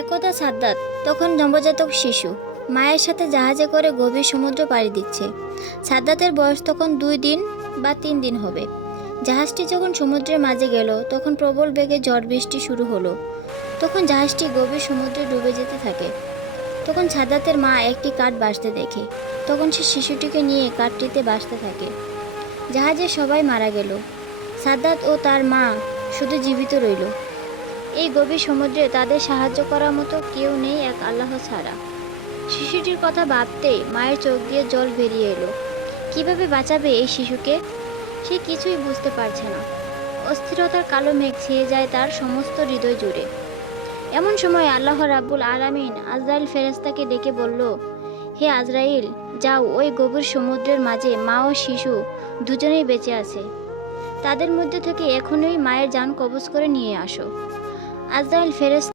একদা সাদ্দাত তখন নবজাতক শিশু মায়ের সাথে জাহাজে করে গভীর সমুদ্র পাড়ি দিচ্ছে। সাদ্দাতের বয়স তখন 2 দিন বা 3 দিন হবে। জাহাজটি যখন সমুদ্রের মাঝে গেল তখন প্রবল বেগে ঝড় বৃষ্টি শুরু হলো। তখন জাহাজটি গভীর সমুদ্রে ডুবে যেতে থাকে। তখন সাদ্দাতের মা একটি কাঠ ভাসতে দেখে। তখন সে শিশুটিকে নিয়ে কাঠটিতে ভাসতে থাকে। জাহাজে সবাই মারা গেল, সাদ্দাত ও তার মা শুধু জীবিত রইল। এই গভীর সমুদ্রে তাদের সাহায্য করার মতো কেউ নেই এক আল্লাহ ছাড়া। শিশুটির কথা ভাবতেই মায়ের চোখ দিয়ে জল বেরিয়ে এলো। কিভাবে বাঁচাবে এই শিশুকে, সে কিছুই বুঝতে পারছে না। অস্থিরতার কালো মেঘ ছেয়ে যায় তার সমস্ত হৃদয় জুড়ে। এমন সময় আল্লাহ রাব্বুল আলামিন আজরাইল ফেরেশতাকে ডেকে বলল, হে আজরাইল, যাও ওই গভীর সমুদ্রের মাঝে মা ও শিশু দুজনেই বেঁচে আছে, তাদের মধ্যে থেকে এখনই মায়ের জান কবজ করে নিয়ে আসো। আজরাইল ফেরেশতা